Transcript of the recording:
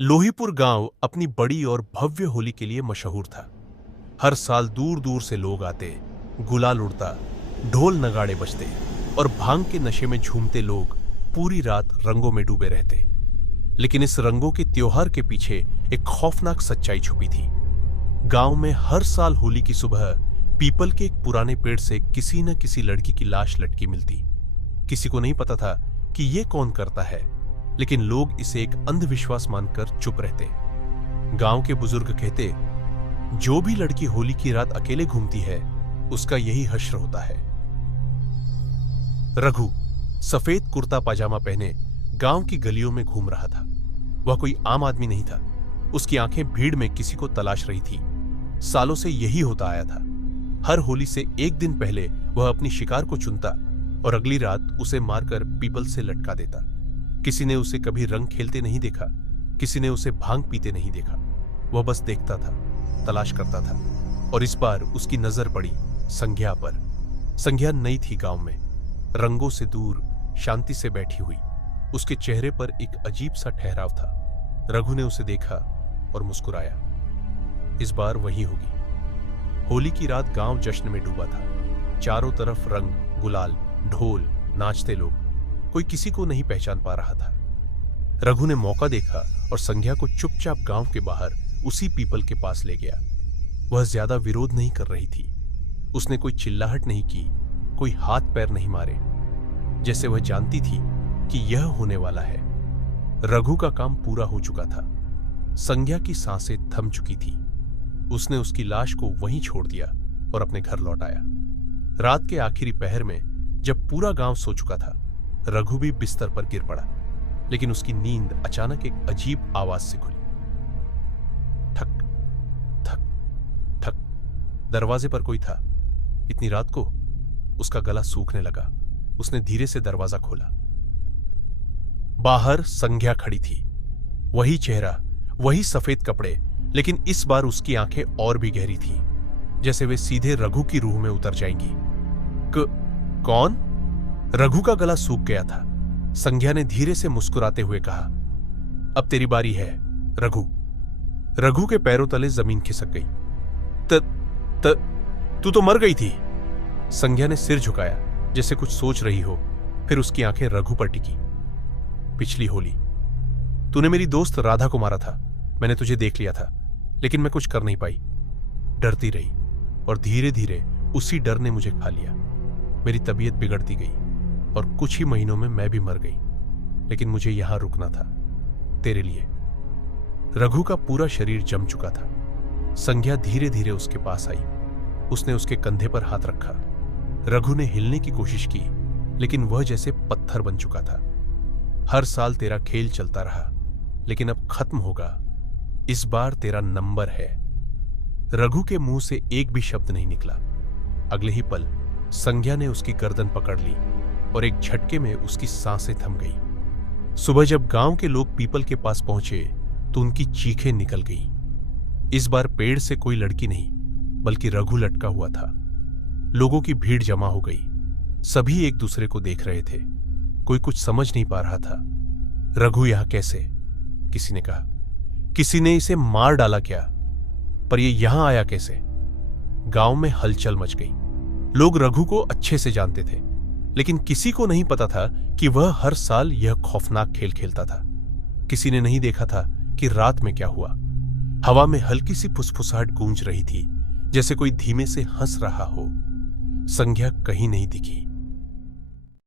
लोहीपुर गांव अपनी बड़ी और भव्य होली के लिए मशहूर था। हर साल दूर दूर से लोग आते, गुलाल उड़ता, ढोल नगाड़े बजते और भांग के नशे में झूमते लोग पूरी रात रंगों में डूबे रहते। लेकिन इस रंगों के त्योहार के पीछे एक खौफनाक सच्चाई छुपी थी। गांव में हर साल होली की सुबह पीपल के एक पुराने पेड़ से किसी न किसी लड़की की लाश लटकी मिलती। किसी को नहीं पता था कि ये कौन करता है, लेकिन लोग इसे एक अंधविश्वास मानकर चुप रहते। गांव के बुजुर्ग कहते, जो भी लड़की होली की रात अकेले घूमती है उसका यही हश्र होता है। रघु सफेद कुर्ता पाजामा पहने गांव की गलियों में घूम रहा था। वह कोई आम आदमी नहीं था। उसकी आंखें भीड़ में किसी को तलाश रही थी। सालों से यही होता आया था। हर होली से एक दिन पहले वह अपनी शिकार को चुनता और अगली रात उसे मारकर पीपल से लटका देता। किसी ने उसे कभी रंग खेलते नहीं देखा, किसी ने उसे भांग पीते नहीं देखा। वह बस देखता था, तलाश करता था। और इस बार उसकी नजर पड़ी संध्या पर। संध्या नई थी गांव में, रंगों से दूर शांति से बैठी हुई। उसके चेहरे पर एक अजीब सा ठहराव था। रघु ने उसे देखा और मुस्कुराया। इस बार वही होगी। होली की रात गांव जश्न में डूबा था। चारों तरफ रंग, गुलाल, ढोल, नाचते लोग। कोई किसी को नहीं पहचान पा रहा था। रघु ने मौका देखा और संध्या को चुपचाप गांव के बाहर उसी पीपल के पास ले गया। वह ज्यादा विरोध नहीं कर रही थी। उसने कोई चिल्लाहट नहीं की, कोई हाथ पैर नहीं मारे, जैसे वह जानती थी कि यह होने वाला है। रघु का काम पूरा हो चुका था। संध्या की सांसें थम चुकी थी। उसने उसकी लाश को वहीं छोड़ दिया और अपने घर लौट आया। रात के आखिरी पहर में जब पूरा गांव सो चुका था, रघु भी बिस्तर पर गिर पड़ा। लेकिन उसकी नींद अचानक एक अजीब आवाज से खुली। ठक ठक ठक। दरवाजे पर कोई था। इतनी रात को उसका गला सूखने लगा। उसने धीरे से दरवाजा खोला। बाहर संध्या खड़ी थी। वही चेहरा, वही सफेद कपड़े, लेकिन इस बार उसकी आंखें और भी गहरी थी, जैसे वे सीधे रघु की रूह में उतर जाएंगी। कौन? रघु का गला सूख गया था। संध्या ने धीरे से मुस्कुराते हुए कहा, अब तेरी बारी है रघु। रघु के पैरों तले जमीन खिसक गई। तू तो मर गई थी। संध्या ने सिर झुकाया, जैसे कुछ सोच रही हो। फिर उसकी आंखें रघु पर टिकी। पिछली होली तूने मेरी दोस्त राधा को मारा था। मैंने तुझे देख लिया था, लेकिन मैं कुछ कर नहीं पाई। डरती रही और धीरे धीरे उसी डर ने मुझे खा लिया। मेरी तबीयत बिगड़ती गई और कुछ ही महीनों में मैं भी मर गई। लेकिन मुझे यहां रुकना था, तेरे लिए। रघु का पूरा शरीर जम चुका था। संध्या धीरे धीरे उसके पास आई। उसने उसके कंधे पर हाथ रखा। रघु ने हिलने की कोशिश की, लेकिन वह जैसे पत्थर बन चुका था। हर साल तेरा खेल चलता रहा, लेकिन अब खत्म होगा। इस बार तेरा नंबर है। रघु के मुंह से एक भी शब्द नहीं निकला। अगले ही पल संध्या ने उसकी गर्दन पकड़ ली और एक झटके में उसकी सांसें थम गई। सुबह जब गांव के लोग पीपल के पास पहुंचे तो उनकी चीखें निकल गईं। इस बार पेड़ से कोई लड़की नहीं, बल्कि रघु लटका हुआ था। लोगों की भीड़ जमा हो गई। सभी एक दूसरे को देख रहे थे। कोई कुछ समझ नहीं पा रहा था। रघु यहां कैसे? किसी ने कहा। किसी ने इसे मार डाला क्या? पर यह यहां आया कैसे? गांव में हलचल मच गई। लोग रघु को अच्छे से जानते थे, लेकिन किसी को नहीं पता था कि वह हर साल यह खौफनाक खेल खेलता था। किसी ने नहीं देखा था कि रात में क्या हुआ। हवा में हल्की सी फुसफुसाहट गूंज रही थी, जैसे कोई धीमे से हंस रहा हो। संध्या कहीं नहीं दिखी।